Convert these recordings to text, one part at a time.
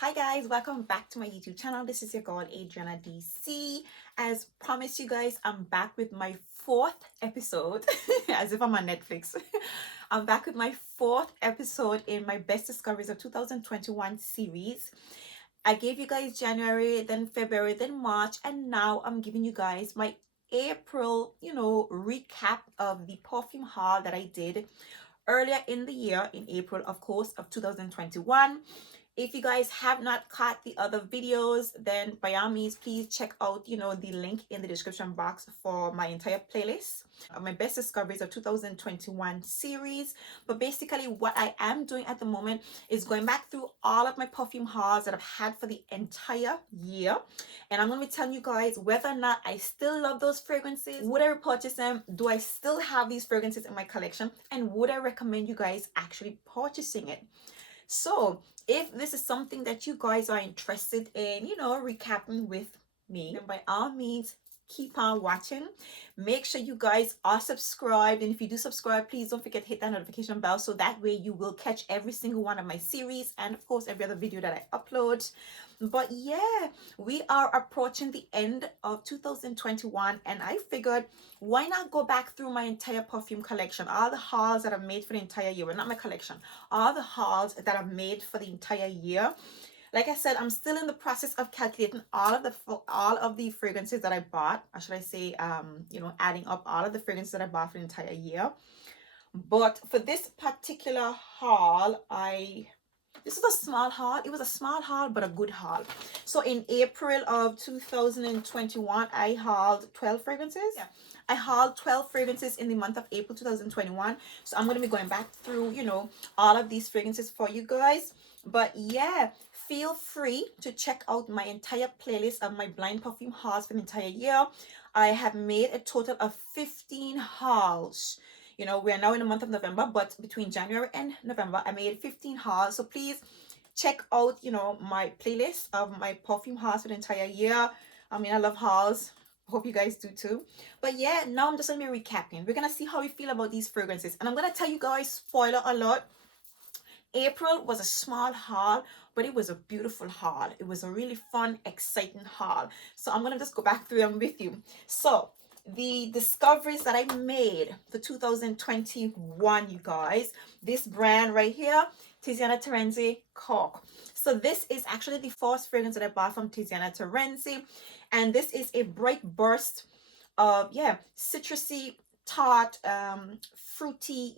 Hi guys, welcome back to my YouTube channel. This is your girl Adriana DC. As promised you guys, I'm back with my fourth episode as if I'm on Netflix. I'm back with my fourth episode in my Best Discoveries of 2021 series. I gave you guys January, then February, then March, and now I'm giving you guys my April, recap of the perfume haul that I did earlier in the year, in April, of course, of 2021. If you guys have not caught the other videos, then by all means, please check out, the link in the description box for my entire playlist of my best discoveries of 2021 series. But basically what I am doing at the moment is going back through all of my perfume hauls that I've had for the entire year. And I'm going to be telling you guys whether or not I still love those fragrances. Would I repurchase them? Do I still have these fragrances in my collection? And would I recommend you guys actually purchasing it? So if this is something that you guys are interested in, recapping with me, then by all means, keep on watching. Make sure you guys are subscribed, and if you do subscribe, please don't forget to hit that notification bell so that way you will catch every single one of my series and of course every other video that I upload. But yeah, we are approaching the end of 2021 and I figured why not go back through my entire perfume collection, all the hauls that I've made for the entire year. Well, not my collection, all the hauls that I've made for the entire year. Like I said, I'm still in the process of calculating all of the fragrances that I bought, or should I say, adding up all of the fragrances that I bought for the entire year. But for this particular haul, this is a small haul. It was a small haul, but a good haul. So in April of 2021, I hauled 12 fragrances. Yeah. I hauled 12 fragrances in the month of April 2021. So I'm going to be going back through, all of these fragrances for you guys. But yeah, feel free to check out my entire playlist of my blind perfume hauls for the entire year. I have made a total of 15 hauls. We are now in the month of November, but between January and November, I made 15 hauls. So please check out, my playlist of my perfume hauls for the entire year. I mean, I love hauls. Hope you guys do too. But yeah, now I'm just going to be recapping. We're going to see how we feel about these fragrances. And I'm going to tell you guys, spoiler alert, April was a small haul, but it was a beautiful haul. It was a really fun, exciting haul. So I'm going to just go back through them with you. So the discoveries that I made for 2021, you guys, this brand right here, Tasiana Terenzi Cork. So this is actually the first fragrance that I bought from Tasiana Terenzi, and this is a bright burst of citrusy, tart, fruity,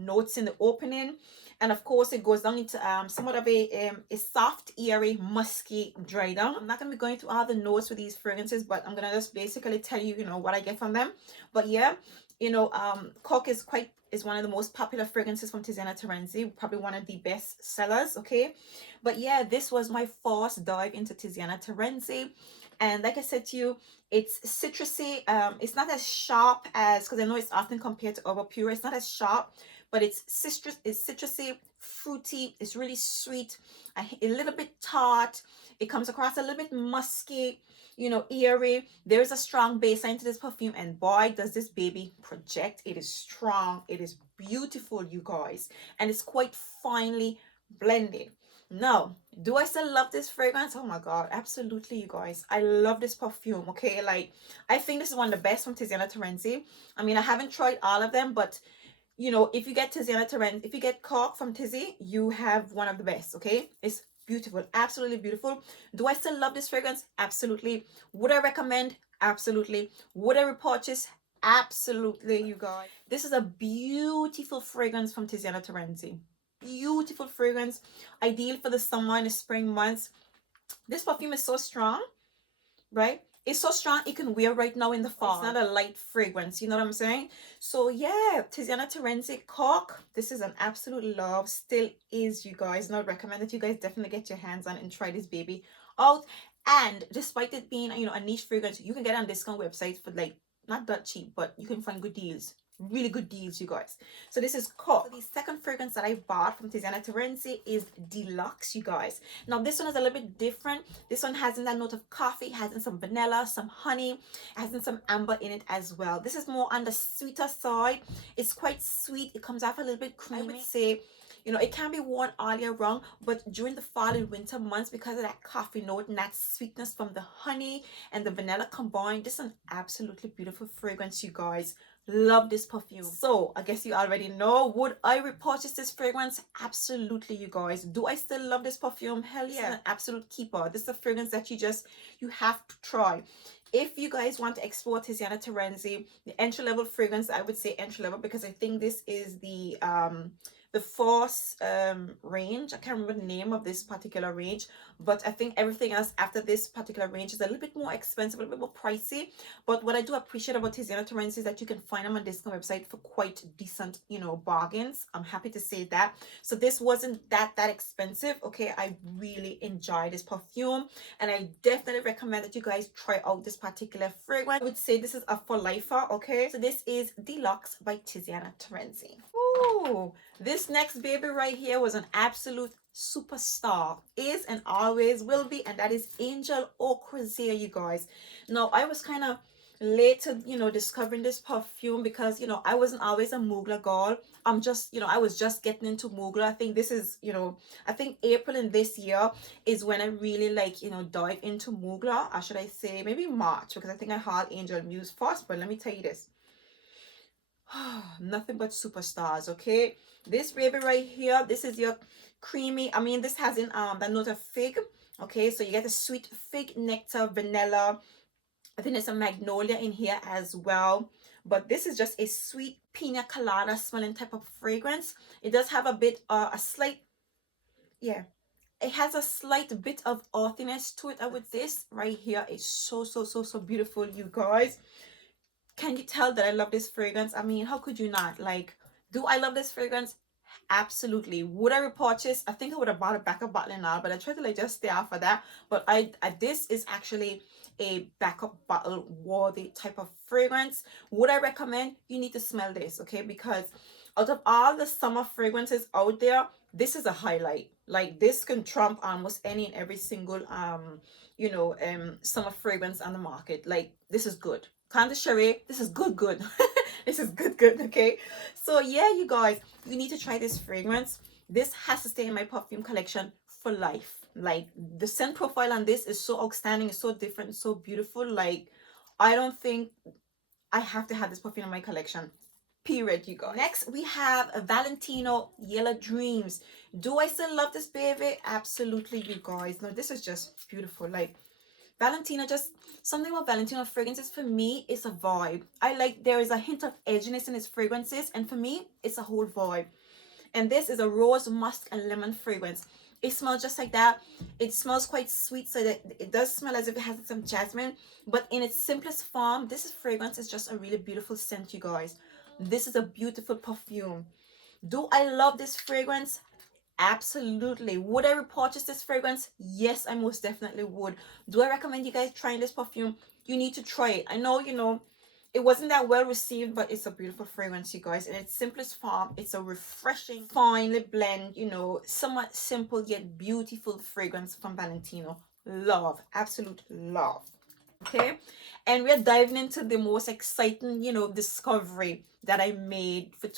notes in the opening. And of course, it goes down into somewhat of a soft, airy, musky dry down. I'm not going to be going through all the notes with these fragrances, but I'm going to just basically tell you, what I get from them. But yeah, Cork is one of the most popular fragrances from Tasiana Terenzi, probably one of the best sellers, okay? But yeah, this was my first dive into Tasiana Terenzi. And like I said to you, it's citrusy. It's not as sharp as, because I know it's often compared to Over Pure. It's not as sharp, but it's citrusy, fruity. It's really sweet, a little bit tart. It comes across a little bit musky, airy. There is a strong baseline to this perfume, and boy, does this baby project. It is strong. It is beautiful, you guys, and it's quite finely blended. Now, do I still love this fragrance? Oh my god, absolutely, you guys. I love this perfume, okay? Like, I think this is one of the best from Tasiana Terenzi. I mean, I haven't tried all of them, but if you get Tasiana Terenzi, if you get Cork from Tizzy, you have one of the best, okay? It's beautiful, absolutely beautiful. Do I still love this fragrance? Absolutely. Would I recommend? Absolutely. Would I repurchase? Absolutely, you guys. This is a beautiful fragrance from Tasiana Terenzi. Beautiful fragrance, ideal for the summer and the spring months. This perfume is so strong, right? It's so strong it can wear right now in the fall. It's not a light fragrance, you know what I'm saying? So yeah, Tasiana Terenzi Cork, this is an absolute love, still is, you guys. And I would recommend that you guys definitely get your hands on and try this baby out. And despite it being, a niche fragrance, you can get it on discount websites for like not that cheap, but you can find good deals. Really good deals, you guys. So this is Cork. So the second fragrance that I bought from Tasiana Terenzi is Deluxe, you guys. Now this one is a little bit different. This one has in that note of coffee, has in some vanilla, some honey, has in some amber in it as well. This is more on the sweeter side. It's quite sweet. It comes off a little bit creamy. I would say, You know, it can be worn all year round, but during the fall and winter months, because of that coffee note and that sweetness from the honey and the vanilla combined, this is an absolutely beautiful fragrance, you guys. Love this perfume. So I guess you already know, would I repurchase this fragrance? Absolutely, you guys. Do I still love this perfume? Hell yeah. This is an absolute keeper. This is a fragrance that you have to try. If you guys want to explore Tasiana Terenzi, the entry level fragrance, I would say entry level, because I think this is the Force range. I can't remember the name of this particular range, but I think everything else after this particular range is a little bit more expensive, a little bit more pricey. But what I do appreciate about Tasiana Terenzi is that you can find them on discount website for quite decent, you know, bargains. I'm happy to say that. So this wasn't that expensive. Okay, I really enjoy this perfume, and I definitely recommend that you guys try out this particular fragrance. I would say this is a for lifer. Okay, so this is Deluxe by Tasiana Terenzi. Ooh, this next baby right here was an absolute superstar, is and always will be, and that is Angel Eau Croisière, you guys. Now, I was kind of late to, you know, discovering this perfume, because, you know, I wasn't always a Mugler girl. I'm just, you know, I was just getting into Mugler. I think this is, you know, I think April in this year is when I really, like, you know, dive into Mugler, or should I say maybe March, because I think I had Angel Muse first. But let me tell you this, nothing but superstars. Okay, this baby right here, this is your creamy, I mean, this has in the note of fig. Okay, so you get a sweet fig, nectar, vanilla. I think there's a magnolia in here as well, but this is just a sweet pina colada smelling type of fragrance. It does have a bit a slight, yeah, it has a slight bit of earthiness to it. With this right here is so beautiful, you guys. Can you tell that I love this fragrance? I mean, how could you not? Like, do I love this fragrance? Absolutely. Would I repurchase? I think I would have bought a backup bottle now, but I tried to like just stay off of that. But this is actually a backup bottle worthy type of fragrance. Would I recommend? You need to smell this, okay? Because out of all the summer fragrances out there, this is a highlight. Like, this can trump almost any and every single you know, summer fragrance on the market. Like, this is good. Candy Sherry, this is good. This is good, okay? So yeah, you guys, you need to try this fragrance. This has to stay in my perfume collection for life. Like, the scent profile on this is so outstanding, it's so different, so beautiful. Like, I don't think I have to have this perfume in my collection, period, you guys. Next, we have a Valentino Yellow Dreams. Do I still love this baby? Absolutely, you guys. No, this is just beautiful. Like, Valentino, just something about Valentino fragrances for me is a vibe. I like, there is a hint of edginess in its fragrances, and for me it's a whole vibe. And this is a rose, musk, and lemon fragrance. It smells just like that. It smells quite sweet, so that it does smell as if it has some jasmine, but in its simplest form, this fragrance is just a really beautiful scent, you guys. This is a beautiful perfume. Do I love this fragrance? Absolutely. Would I repurchase this fragrance? Yes, I most definitely would. Do I recommend you guys trying this perfume? You need to try it. I know, you know, it wasn't that well received, but it's a beautiful fragrance, you guys. In its simplest form, it's a refreshing, finely blend, you know, somewhat simple yet beautiful fragrance from Valentino. Love. Absolute love. Okay, and we're diving into the most exciting, you know, discovery that I made for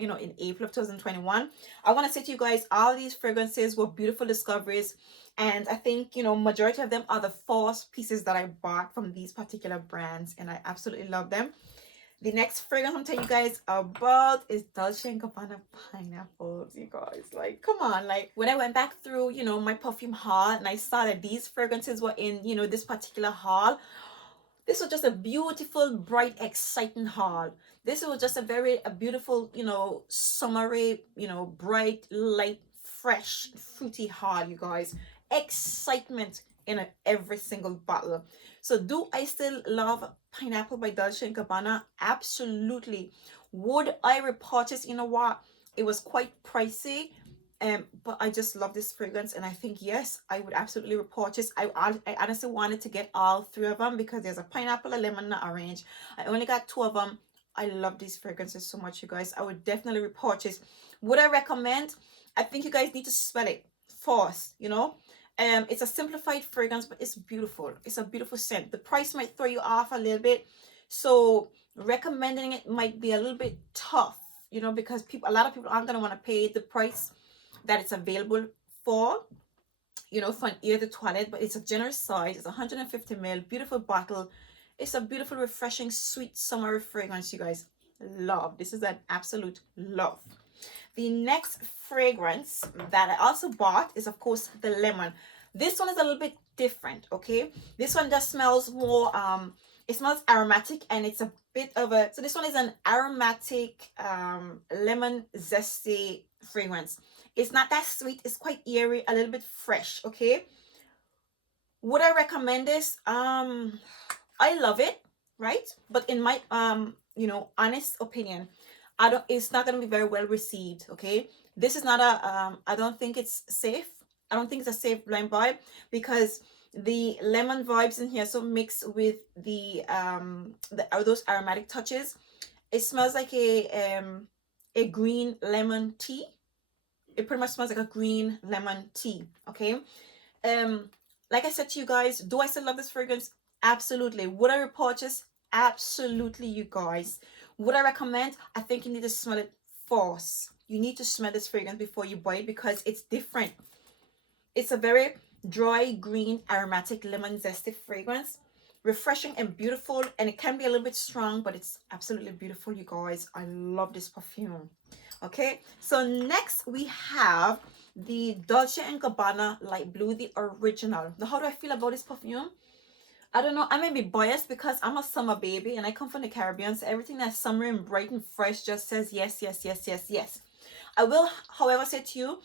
you know, in April of 2021. I want to say to you guys, all these fragrances were beautiful discoveries, and I think, you know, majority of them are the first pieces that I bought from these particular brands, and I absolutely love them. The next fragrance I'm telling you guys about is Dolce & Gabbana Pineapples, you guys. Like, come on. Like, when I went back through, you know, my perfume haul, and I saw that these fragrances were in, you know, this particular haul, this was just a beautiful, bright, exciting haul. This was just a beautiful, you know, summery, you know, bright, light, fresh, fruity haul, you guys. Excitement in every single bottle. So do I still love Pineapple by Dolce & Gabbana? Absolutely. Would I repurchase? You know what? It was quite pricey. But I just love this fragrance, and I think, yes, I would absolutely repurchase. I honestly wanted to get all three of them, because there's a pineapple, a lemon, and an orange. I only got two of them. I love these fragrances so much, you guys. I would definitely repurchase. Would I recommend? I think you guys need to smell it first, you know. It's a simplified fragrance, but it's beautiful. It's a beautiful scent. The price might throw you off a little bit, so recommending it might be a little bit tough, you know, because a lot of people aren't going to want to pay the price that it's available for, you know, for an Eau de Toilette, but it's a generous size. It's 150 ml, beautiful bottle. It's a beautiful, refreshing, sweet summer fragrance, you guys. Love. This is an absolute love. The next fragrance that I also bought is, of course, the lemon. This one is a little bit different, okay? This one just smells more, it smells aromatic, and it's a bit of a, so this one is an aromatic lemon zesty fragrance. It's not that sweet. It's quite eerie, a little bit fresh, okay? Would I recommend this? I love it, right? But in my you know, honest opinion, it's not going to be very well received, okay? This is not a I don't think it's safe. I don't think it's a safe blind buy, because the lemon vibes in here so mixed with the those aromatic touches. It smells like a green lemon tea. It pretty much smells like a green lemon tea, okay? Like I said to you guys, do I still love this fragrance? Absolutely. Would I repurchase? Absolutely, you guys. Would I recommend? I think you need to smell it first. You need to smell this fragrance before you buy it, because it's different. It's a very dry, green, aromatic, lemon zesty fragrance. Refreshing and beautiful, and it can be a little bit strong, but it's absolutely beautiful, you guys. I love this perfume. Okay, so next we have the Dolce & Gabbana Light Blue, the original. Now, how do I feel about this perfume? I don't know. I may be biased because I'm a summer baby and I come from the Caribbean, so everything that's summer and bright and fresh just says yes, yes, yes, yes, yes. I will, however, say to you,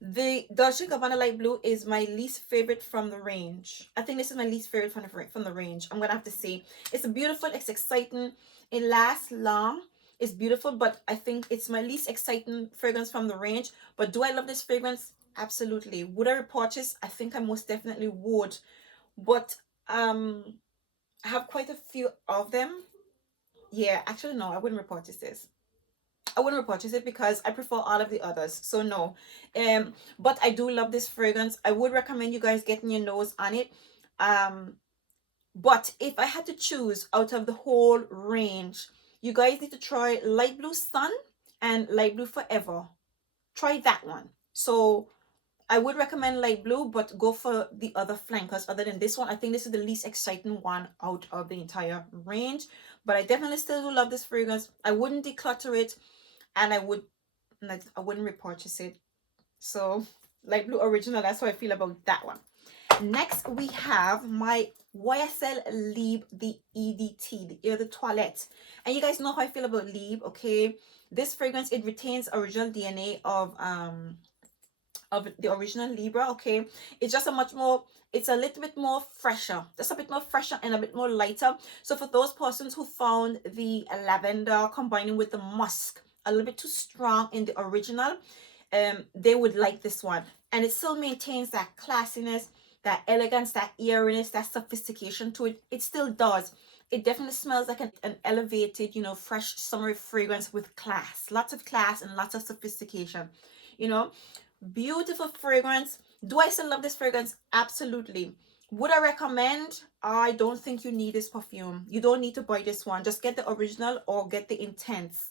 the Dolce & Gabbana Light Blue is my least favorite from the range. I think this is my least favorite from the range. I'm gonna have to say it's beautiful, it's exciting, it lasts long, it's beautiful, but I think it's my least exciting fragrance from the range. But do I love this fragrance? Absolutely. Would I repurchase? I think I most definitely would. But I have quite a few of them. Yeah, actually no, I wouldn't repurchase this. I wouldn't repurchase it because I prefer all of the others. So no. But I do love this fragrance. I would recommend you guys getting your nose on it. But if I had to choose out of the whole range, you guys need to try Light Blue Sun and Light Blue Forever. Try that one. So I would recommend Light Blue, but go for the other flankers other than this one. I think this is the least exciting one out of the entire range. But I definitely still do love this fragrance. I wouldn't declutter it, and I wouldn't repurchase it. So Light Blue Original, that's how I feel about that one. Next we have my YSL Libre, the EDT, the Eau de Toilette. And you guys know how I feel about Libre, okay? This fragrance, it retains original DNA of the original Libre, okay? It's just it's a little bit more fresher, just a bit more fresher and a bit more lighter. So for those persons who found the lavender combining with the musk a little bit too strong in the original, they would like this one. And it still maintains that classiness, that elegance, that eeriness, that sophistication to it. It still does. It definitely smells like an elevated, you know, fresh summery fragrance with class. Lots of class and lots of sophistication, you know. Beautiful fragrance. Do I still love this fragrance? Absolutely. Would I recommend? I don't think you need this perfume. You don't need to buy this one. Just get the original or get the intense.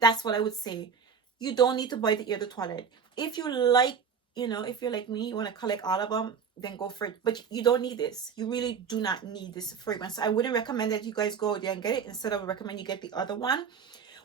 That's what I would say. You don't need to buy the Eau de Toilette. If you like, you know, if you're like me, you want to collect all of them, then go for it. But you don't need this. You really do not need this fragrance. I wouldn't recommend that you guys go there and get it. Instead, I would recommend you get the other one.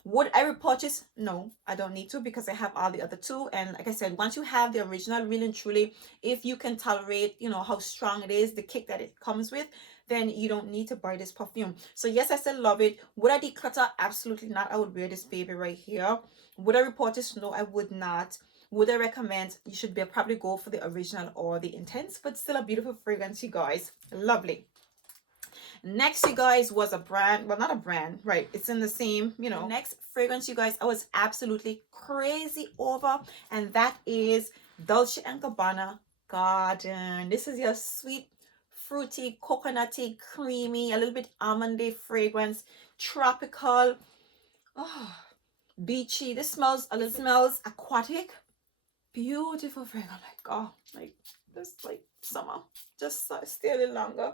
Would I repurchase? No, I don't need to, because I have all the other two. And like I said, once you have the original, really and truly, if you can tolerate, you know, how strong it is, the kick that it comes with, then you don't need to buy this perfume. So yes, I still love it. Would I declutter? Absolutely not. I would wear this baby right here. Would I repurchase? No, I would not. Would I recommend? You should probably go for the original or the intense, but still a beautiful fragrance, you guys. Lovely. Next, you guys, was a brand, well, not a brand, right? It's in the same, you know. Next fragrance, you guys, I was absolutely crazy over, and that is Dolce & Gabbana Garden. This is your sweet, fruity, coconutty, creamy, a little bit almondy fragrance, tropical, oh, beachy. This smells smells aquatic. Beautiful fragrance. Like, oh, like this, like summer. Just stay a little longer.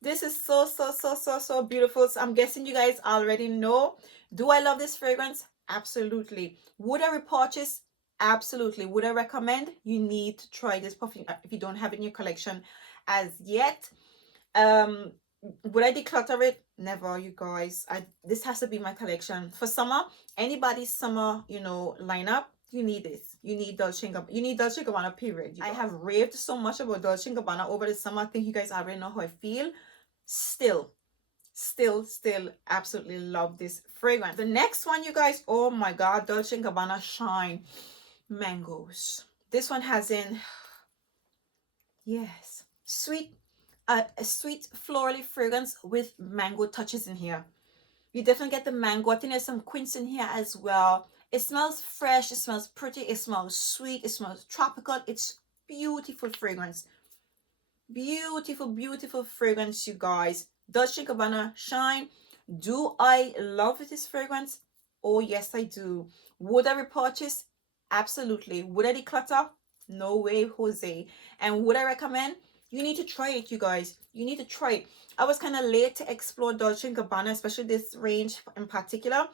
This is so beautiful. So I'm guessing you guys already know. Do I love this fragrance? Absolutely. Would I repurchase? Absolutely. Would I recommend? You need to try this perfume if you don't have it in your collection as yet. um would I declutter it? Never, you guys. This has to be my collection for summer. Anybody's summer, lineup. You need this. You need Dolce and Gabbana. You need Dolce and Gabbana, period. I have raved so much about Dolce and Gabbana over the summer. I think you guys already know how I feel. Still, still absolutely love this fragrance. The next one, you guys, oh my god, Dolce and Gabbana Shine Mangoes. This one has in, yes, sweet, a sweet florally fragrance with mango touches in here. You definitely get the mango. I think there's some quince in here as well. It smells fresh, it smells pretty, it smells sweet, it smells tropical. It's beautiful fragrance. Beautiful fragrance, you guys. Dolce & Gabbana Shine. Do I love this fragrance? Oh yes, I do. Would I repurchase? Absolutely. Would I declutter? No way, Jose. And would I recommend? You need to try it, you guys. You need to try it. I was kind of late to explore Dolce & Gabbana, especially this range in particular.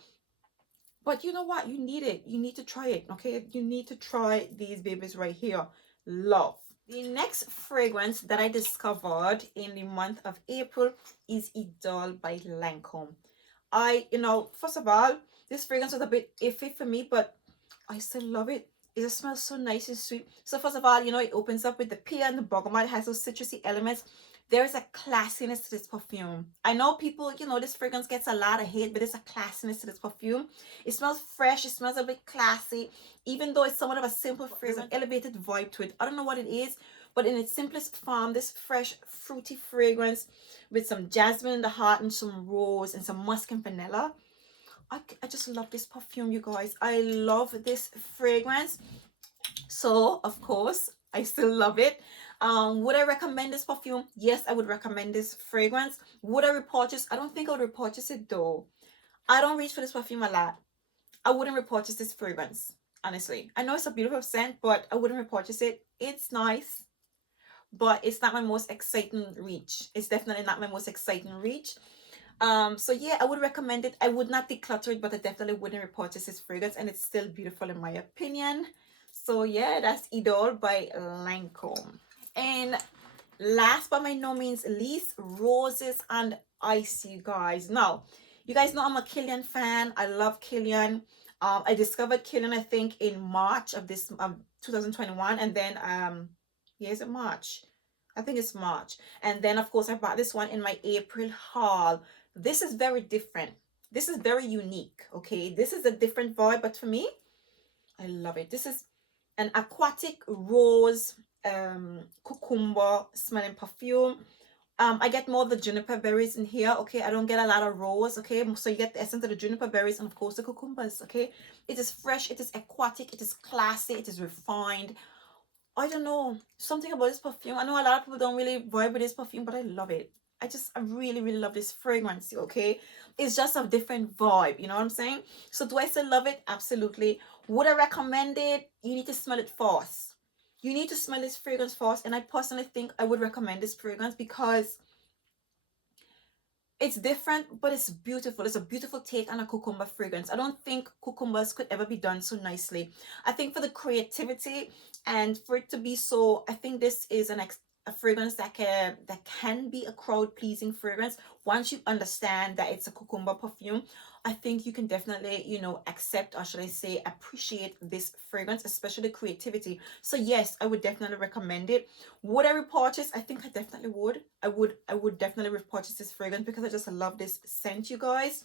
But you know what? You need it. You need to try it, okay? You need to try these babies right here. Love. The next fragrance that I discovered in the month of April is Idol by Lancome. First of all, this fragrance was a bit iffy for me, but I still love it. It just smells so nice and sweet. So first of all, it opens up with the pear and the bergamot. It has those citrusy elements. There is a classiness to this perfume. I know people, this fragrance gets a lot of hate, but there's a classiness to this perfume. It smells fresh. It smells a bit classy. Even though it's somewhat of a simple fragrance, an elevated vibe to it. I don't know what it is, but in its simplest form, this fresh, fruity fragrance with some jasmine in the heart and some rose and some musk and vanilla. I just love this perfume, you guys. I love this fragrance. So, of course, I still love it. Would I recommend this perfume? Yes, I would recommend this fragrance. Would I repurchase? I don't think I would repurchase it though. I don't reach for this perfume a lot. I wouldn't repurchase this fragrance, honestly. I know it's a beautiful scent, but I wouldn't repurchase it. It's nice, but it's not my most exciting reach. It's definitely not my most exciting reach. So yeah, I would recommend it. I would not declutter it, but I definitely wouldn't repurchase this fragrance, and it's still beautiful in my opinion. So yeah, that's Idol by Lancome. And last but by no means least, Roses and Icy, you guys. Now, you guys know I'm a Kilian fan. I love Kilian. I discovered Kilian, I think, in March of this 2021, and then yeah, is it March? I think it's March. And then of course I bought this one in my April haul. This is very different. This is very unique. Okay, this is a different vibe, but for me, I love it. This is an aquatic rose cucumber smelling perfume. I get more of the juniper berries in here. Okay, I don't get a lot of rose. Okay, so you get the essence of the juniper berries and of course the cucumbers. Okay, it is fresh, it is aquatic, it is classy, it is refined. I don't know, something about this perfume. I know a lot of people don't really vibe with this perfume, but I love it. I really love this fragrance. Okay, it's just a different vibe, you know what I'm saying? So do I still love it? Absolutely. Would I recommend it? You need to smell it first. You need to smell this fragrance first, and I personally think I would recommend this fragrance because it's different, but it's beautiful. It's a beautiful take on a cucumber fragrance. I don't think cucumbers could ever be done so nicely. I think for the creativity and for it to be so, I think this is a fragrance that can be a crowd pleasing fragrance. Once you understand that it's a cucumber perfume, I think you can definitely, accept, or should I say, appreciate this fragrance, especially the creativity. So yes, I would definitely recommend it. Would I repurchase? I think I definitely would. I would definitely repurchase this fragrance because I just love this scent, you guys.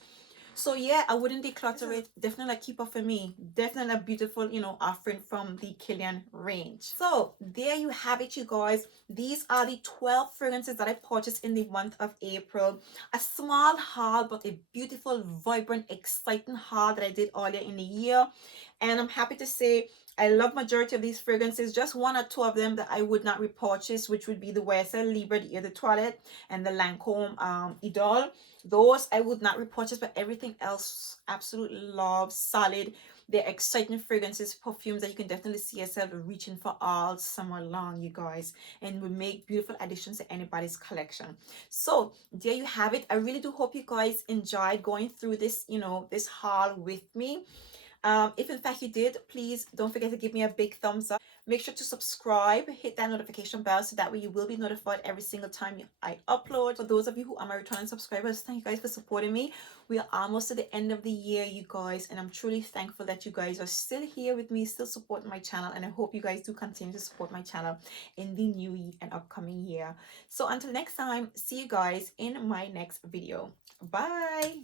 So yeah, I wouldn't declutter it. Definitely a keeper for me. Definitely a beautiful, offering from the Kilian range. So there you have it, you guys. These are the 12 fragrances that I purchased in the month of April. A small haul, but a beautiful, vibrant, exciting haul that I did earlier in the year. And I'm happy to say I love majority of these fragrances. Just one or two of them that I would not repurchase, which would be the YSL Libre, the Eau de Toilette, and the Lancome Idol. Those I would not repurchase, but everything else absolutely love. Solid. They're exciting fragrances, perfumes that you can definitely see yourself reaching for all summer long, you guys, and will make beautiful additions to anybody's collection. So there you have it. I really do hope you guys enjoyed going through this, this haul with me. If in fact you did, please don't forget to give me a big thumbs up. Make sure to subscribe, hit that notification bell so that way you will be notified every single time I upload. For those of you who are my returning subscribers, thank you guys for supporting me. We are almost at the end of the year, you guys, and I'm truly thankful that you guys are still here with me, still supporting my channel, and I hope you guys do continue to support my channel in the new and upcoming year. So until next time, see you guys in my next video. Bye.